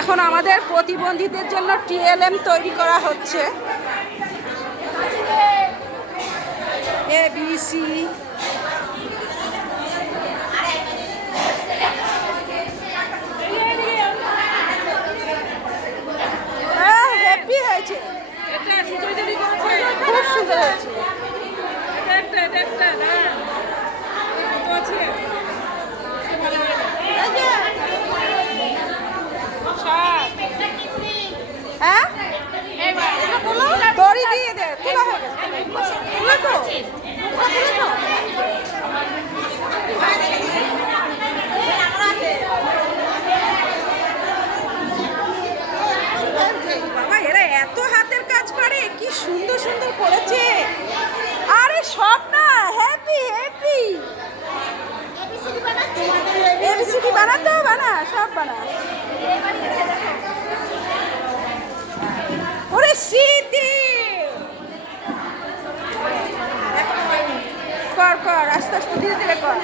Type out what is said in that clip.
এখন আমাদের প্রতিবন্ধীদের জন্য টিএলএম তৈরি করা হচ্ছে। ABC হ্যাপি হয়েছে, খুব সুন্দর হয়েছে। হ্যাঁ দড়ি দিয়ে দে, তুলা হয়ে গেছে। বাবা এরা এত হাতের কাজ পারে, কি সুন্দর সুন্দর করেছে। আরে সব না, হ্যাপি হ্যাপি এবিসিডি বানাতে বানা, সব বানা। ওরে স্মৃতি কর কর, আস্তে আস্তে ধীরে ধীরে কর।